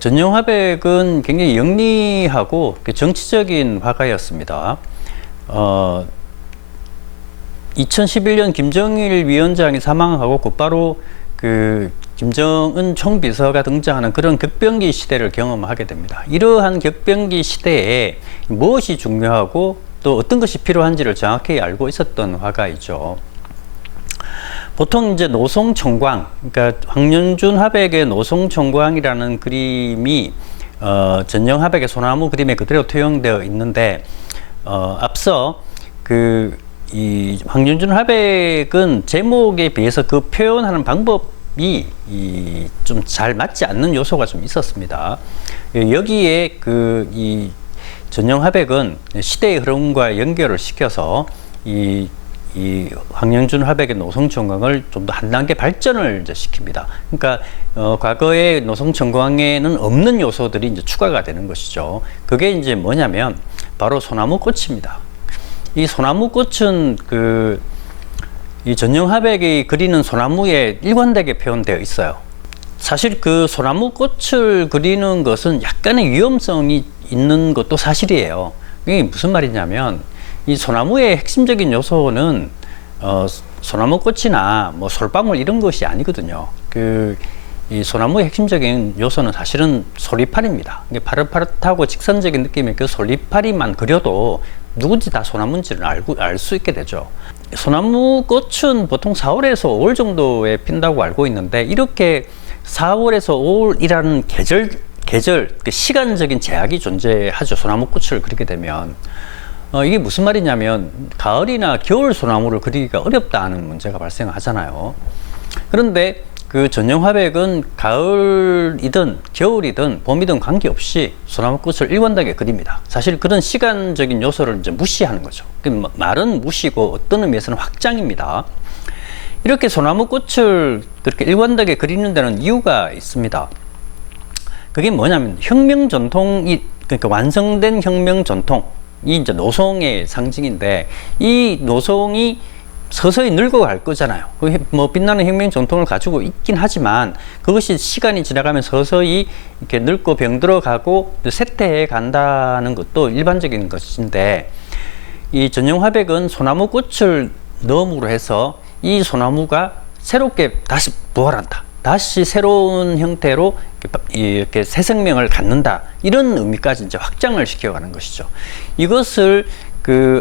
전영화백은 굉장히 영리하고 정치적인 화가였습니다. 2011년 김정일 위원장이 사망하고 곧바로 그 김정은 총비서가 등장하는 그런 격변기 시대를 경험하게 됩니다. 이러한 격변기 시대에 무엇이 중요하고 또 어떤 것이 필요한지를 정확히 알고 있었던 화가이죠. 보통 이제 노송청광, 그러니까 황년준 화백의 노송청광이라는 그림이 전영화백의 소나무 그림에 그대로 투영되어 있는데, 앞서 이 황년준 화백은 제목에 비해서 그 표현하는 방법이 좀 잘 맞지 않는 요소가 좀 있었습니다. 여기에 이 전영화백은 시대의 흐름과 연결을 시켜서 이 황년준 화백의 노송청광을 좀 더 한 단계 발전을 이제 시킵니다. 그러니까 과거의 노송청광에는 없는 요소들이 이제 추가가 되는 것이죠. 그게 이제 뭐냐면 바로 소나무꽃입니다. 이 소나무꽃은 이 전영화백이 그리는 소나무에 일관되게 표현되어 있어요. 사실 그 소나무꽃을 그리는 것은 약간의 위험성이 있는 것도 사실이에요. 이게 무슨 말이냐면 이 소나무의 핵심적인 요소는 소나무꽃이나 뭐 솔방울 이런 것이 아니거든요. 이 소나무의 핵심적인 요소는 사실은 솔잎알입니다. 이게 파릇파릇하고 직선적인 느낌의 그 솔잎알이만 그려도 누군지 다 소나무인지를 알 수 있게 되죠. 소나무꽃은 보통 4월에서 5월 정도에 핀다고 알고 있는데, 이렇게 4월에서 5월이라는 계절 그 시간적인 제약이 존재하죠. 소나무꽃을 그리게 되면. 이게 무슨 말이냐면 가을이나 겨울 소나무를 그리기가 어렵다는 문제가 발생하잖아요. 그런데 그 전영화백은 가을이든 겨울이든 봄이든 관계없이 소나무꽃을 일관되게 그립니다. 사실 그런 시간적인 요소를 이제 무시하는 거죠. 말은 무시고 어떤 의미에서는 확장입니다. 이렇게 소나무꽃을 그렇게 일관되게 그리는 데는 이유가 있습니다. 그게 뭐냐면 혁명 전통이, 그러니까 완성된 혁명 전통이 이제 노송의 상징인데, 이 노송이 서서히 늙어갈 거잖아요. 뭐 빛나는 혁명 전통을 가지고 있긴 하지만 그것이 시간이 지나가면 서서히 이렇게 늙고 병들어가고 쇠퇴해 간다는 것도 일반적인 것인데, 이 전영화백은 소나무꽃을 너머로 해서 이 소나무가 새롭게 다시 부활한다, 다시 새로운 형태로 이렇게 새 생명을 갖는다, 이런 의미까지 이제 확장을 시켜가는 것이죠. 이것을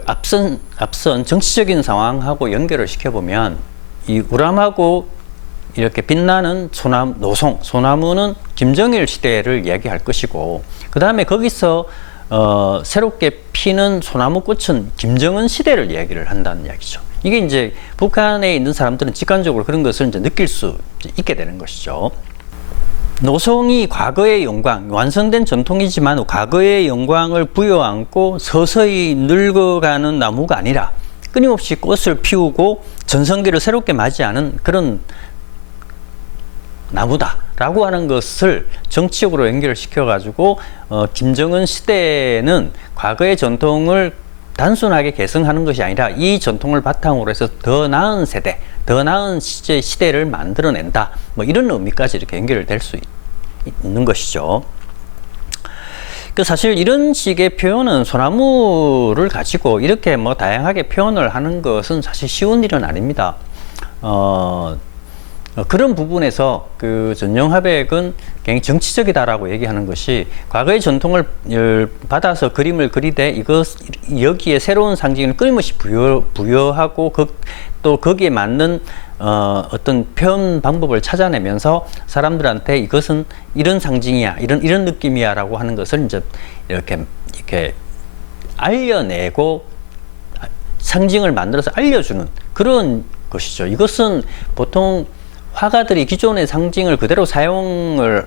앞선 정치적인 상황하고 연결을 시켜보면 이 우람하고 이렇게 빛나는 소나무는 김정일 시대를 이야기할 것이고, 그 다음에 거기서 새롭게 피는 소나무꽃은 김정은 시대를 이야기를 한다는 이야기죠. 이게 이제 북한에 있는 사람들은 직관적으로 그런 것을 이제 느낄 수 있게 되는 것이죠. 노송이 과거의 영광, 완성된 전통이지만 과거의 영광을 부여안고 서서히 늙어가는 나무가 아니라 끊임없이 꽃을 피우고 전성기를 새롭게 맞이하는 그런 나무다라고 하는 것을 정치적으로 연결시켜 가지고 김정은 시대는 과거의 전통을 단순하게 계승하는 것이 아니라 이 전통을 바탕으로 해서 더 나은 세대, 더 나은 시대를 만들어낸다, 뭐 이런 의미까지 이렇게 연결될 수 있는 것이죠. 사실 이런 식의 표현은 소나무를 가지고 이렇게 뭐 다양하게 표현을 하는 것은 사실 쉬운 일은 아닙니다. 그런 부분에서 그 전영화백은 굉장히 정치적이다라고 얘기하는 것이, 과거의 전통을 받아서 그림을 그리되 여기에 새로운 상징을 끊임없이 부여하고 또 거기에 맞는 어떤 표현 방법을 찾아내면서 사람들한테 이것은 이런 상징이야, 이런 느낌이야라고 하는 것을 이제 이렇게 알려내고 상징을 만들어서 알려주는 그런 것이죠. 이것은 보통 화가들이 기존의 상징을 그대로 사용을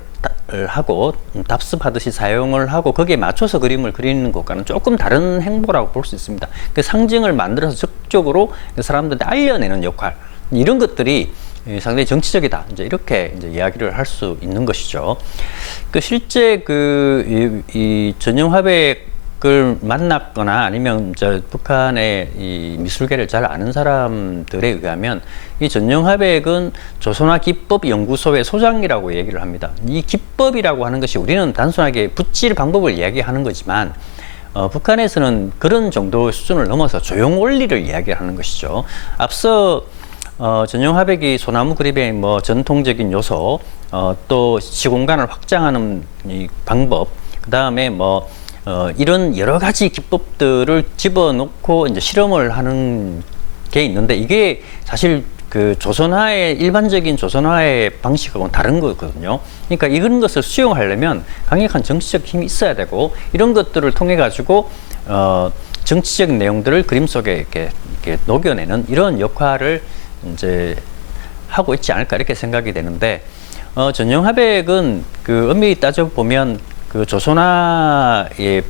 하고 답습하듯이 사용을 하고 거기에 맞춰서 그림을 그리는 것과는 조금 다른 행보라고 볼 수 있습니다. 그 상징을 만들어서 적극적으로 사람들한테 알려내는 역할, 이런 것들이 상당히 정치적이다, 이렇게 이야기를 할 수 있는 것이죠. 실제 이 전영화백 전용화백을 만났거나 아니면 북한의 이 미술계를 잘 아는 사람들에 의하면 이 전용화백은 조선화 기법연구소의 소장이라고 얘기를 합니다. 이 기법이라고 하는 것이 우리는 단순하게 붓질 방법을 이야기하는 거지만 북한에서는 그런 정도 수준을 넘어서 조형 원리를 이야기하는 것이죠. 앞서 전용화백이 소나무 그림의 뭐 전통적인 요소, 또 시공간을 확장하는 이 방법, 그 다음에 뭐 이런 여러 가지 기법들을 집어넣고 이제 실험을 하는 게 있는데, 이게 사실 그 조선화의 일반적인 조선화의 방식하고는 다른 거거든요. 그러니까 이런 것을 수용하려면 강력한 정치적 힘이 있어야 되고, 이런 것들을 통해 가지고 정치적인 내용들을 그림 속에 이렇게 녹여내는 이런 역할을 이제 하고 있지 않을까 이렇게 생각이 되는데, 전용화백은 그 엄밀히 따져 보면 그 조선화의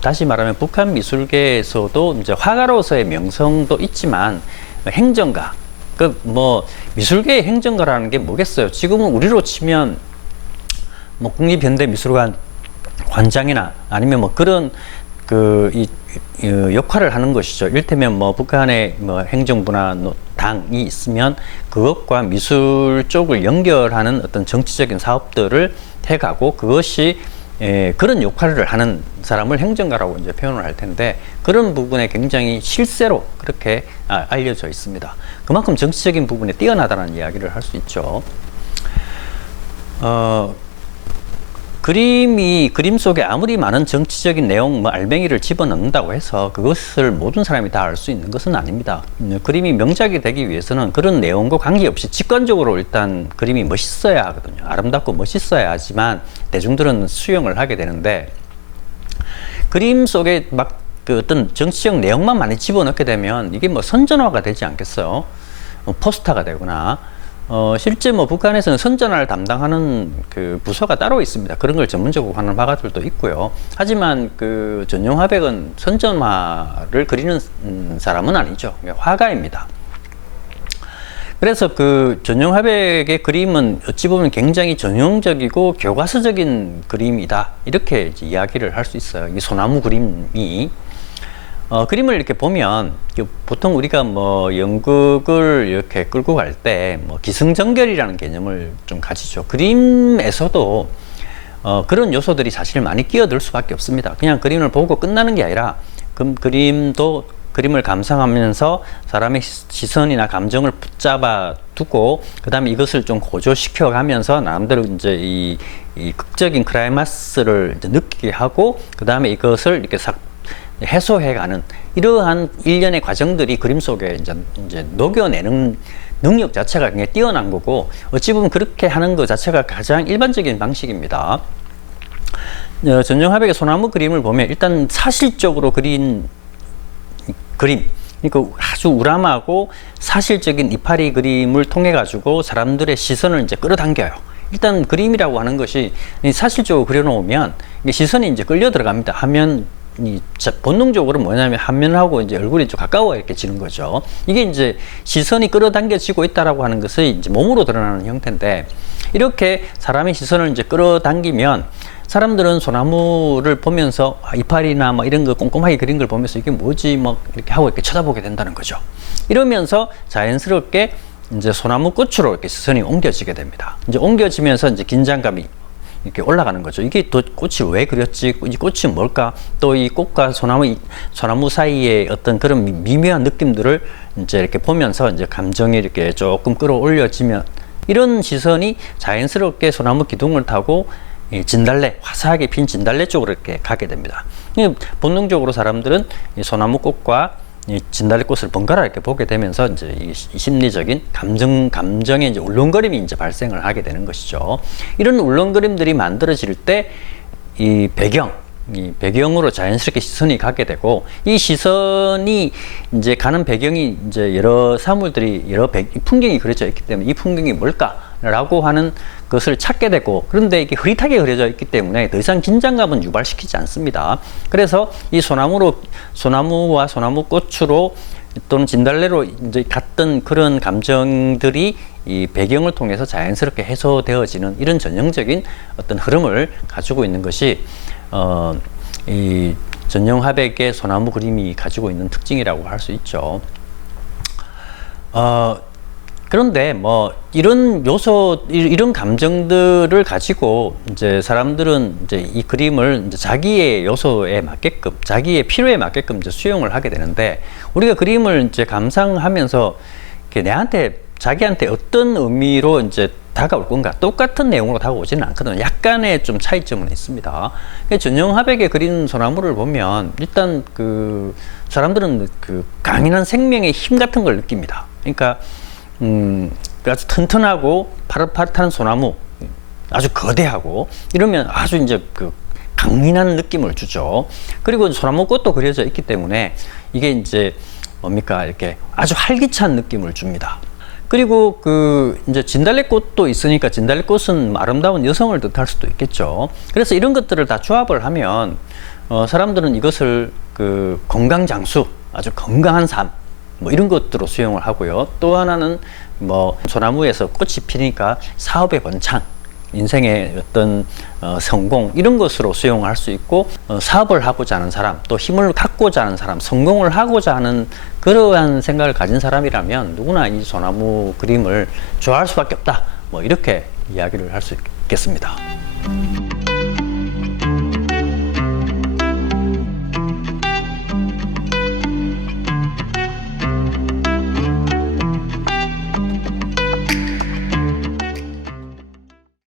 다시 말하면 북한 미술계에서도 이제 화가로서의 명성도 있지만 행정가, 그 뭐 미술계의 행정가라는 게 뭐겠어요? 지금은 우리로 치면 뭐 국립현대미술관 관장이나 아니면 뭐 그런 이 역할을 하는 것이죠. 이를테면 뭐 북한의 뭐 행정부나 당이 있으면 그것과 미술 쪽을 연결하는 어떤 정치적인 사업들을 해가고, 그것이 그런 역할을 하는 사람을 행정가라고 이제 표현을 할 텐데, 그런 부분에 굉장히 실세로 그렇게 알려져 있습니다. 그만큼 정치적인 부분에 뛰어나다는 이야기를 할 수 있죠. 그림 속에 아무리 많은 정치적인 내용, 뭐 알맹이를 집어넣는다고 해서 그것을 모든 사람이 다 알 수 있는 것은 아닙니다. 그림이 명작이 되기 위해서는 그런 내용과 관계없이 직관적으로 일단 그림이 멋있어야 하거든요. 아름답고 멋있어야 하지만 대중들은 수용을 하게 되는데, 그림 속에 막 그 어떤 정치적 내용만 많이 집어넣게 되면 이게 뭐 선전화가 되지 않겠어요? 포스터가 되거나. 실제 뭐 북한에서는 선전화를 담당하는 그 부서가 따로 있습니다. 그런 걸 전문적으로 하는 화가들도 있고요. 하지만 그 전용화백은 선전화를 그리는 사람은 아니죠. 화가입니다. 그래서 그 전용화백의 그림은 어찌 보면 굉장히 전형적이고 교과서적인 그림이다, 이렇게 이제 이야기를 할 수 있어요. 이 소나무 그림이. 그림을 이렇게 보면 보통 우리가 뭐 연극을 이렇게 끌고 갈 때 뭐 기승전결이라는 개념을 좀 가지죠. 그림에서도 그런 요소들이 사실 많이 끼어들 수밖에 없습니다. 그냥 그림을 보고 끝나는 게 아니라 그림을 감상하면서 사람의 시선이나 감정을 붙잡아 두고, 그 다음에 이것을 좀 고조시켜 가면서 나름대로 이제 이 극적인 클라이마스를 이제 느끼게 하고, 그 다음에 이것을 이렇게 싹 해소해가는 이러한 일련의 과정들이 그림 속에 이제 녹여내는 능력 자체가 굉장히 뛰어난 거고, 어찌 보면 그렇게 하는 것 자체가 가장 일반적인 방식입니다. 전용화백의 소나무 그림을 보면 일단 사실적으로 그린 그림, 그러니까 아주 우람하고 사실적인 이파리 그림을 통해 가지고 사람들의 시선을 이제 끌어당겨요. 일단 그림이라고 하는 것이 사실적으로 그려놓으면 시선이 이제 끌려 들어갑니다. 본능적으로 뭐냐면 화면하고 이제 얼굴이 좀 가까워 이렇게 지는 거죠. 이게 이제 시선이 끌어당겨지고 있다라고 하는 것이 이제 몸으로 드러나는 형태인데, 이렇게 사람의 시선을 이제 끌어당기면 사람들은 소나무를 보면서 이파리나 뭐 이런 거 꼼꼼하게 그린 걸 보면서 이게 뭐지 막 이렇게 하고 이렇게 쳐다보게 된다는 거죠. 이러면서 자연스럽게 이제 소나무 꽃으로 이렇게 시선이 옮겨지게 됩니다. 이제 옮겨지면서 이제 긴장감이 이렇게 올라가는 거죠. 이게 또 꽃이 왜 그렸지? 이 꽃이 뭘까? 또 이 꽃과 소나무 사이에 어떤 그런 미묘한 느낌들을 이제 이렇게 보면서 이제 감정이 이렇게 조금 끌어올려지면, 이런 시선이 자연스럽게 소나무 기둥을 타고 진달래, 화사하게 핀 진달래 쪽으로 이렇게 가게 됩니다. 본능적으로 사람들은 이 소나무 꽃과 이 진달래 꽃을 번갈아 이렇게 보게 되면서 이제 이 심리적인 감정의 이제 울렁거림이 이제 발생을 하게 되는 것이죠. 이런 울렁거림들이 만들어질 때 이 배경으로 자연스럽게 시선이 가게 되고, 이 시선이 이제 가는 배경이 이제 여러 사물들이 풍경이 그려져 있기 때문에 이 풍경이 뭘까라고 하는 것을 찾게 되고, 그런데 이게 흐릿하게 그려져 있기 때문에 더 이상 긴장감은 유발시키지 않습니다. 그래서 이 소나무와 소나무꽃으로 또는 진달래로 이제 갔던 그런 감정들이 이 배경을 통해서 자연스럽게 해소되어지는 이런 전형적인 어떤 흐름을 가지고 있는 것이 이 전용 화백의 소나무 그림이 가지고 있는 특징이라고 할 수 있죠. 그런데 뭐 이런 요소, 이런 감정들을 가지고 이제 사람들은 이제 이 그림을 이제 자기의 요소에 맞게끔, 자기의 필요에 맞게끔 이제 수용을 하게 되는데, 우리가 그림을 이제 감상하면서 자기한테 어떤 의미로 이제 다가올 건가, 똑같은 내용으로 다가오지는 않거든요. 약간의 좀 차이점은 있습니다. 전용 화백에 그린 소나무를 보면 일단 그 사람들은 그 강인한 생명의 힘 같은 걸 느낍니다. 그러니까 아주 튼튼하고 파릇파릇한 소나무, 아주 거대하고 이러면 아주 이제 그 강인한 느낌을 주죠. 그리고 소나무 꽃도 그려져 있기 때문에 이게 이제 뭡니까, 이렇게 아주 활기찬 느낌을 줍니다. 그리고 그 이제 진달래꽃도 있으니까 진달래꽃은 아름다운 여성을 뜻할 수도 있겠죠. 그래서 이런 것들을 다 조합을 하면 사람들은 이것을 그 건강장수, 아주 건강한 삶, 뭐 이런 것들로 수용을 하고요. 또 하나는 뭐 소나무에서 꽃이 피니까 사업의 번창, 인생의 어떤 성공, 이런 것으로 수용을 할 수 있고, 사업을 하고자 하는 사람, 또 힘을 갖고자 하는 사람, 성공을 하고자 하는 그러한 생각을 가진 사람이라면 누구나 이 소나무 그림을 좋아할 수밖에 없다, 뭐 이렇게 이야기를 할 수 있겠습니다.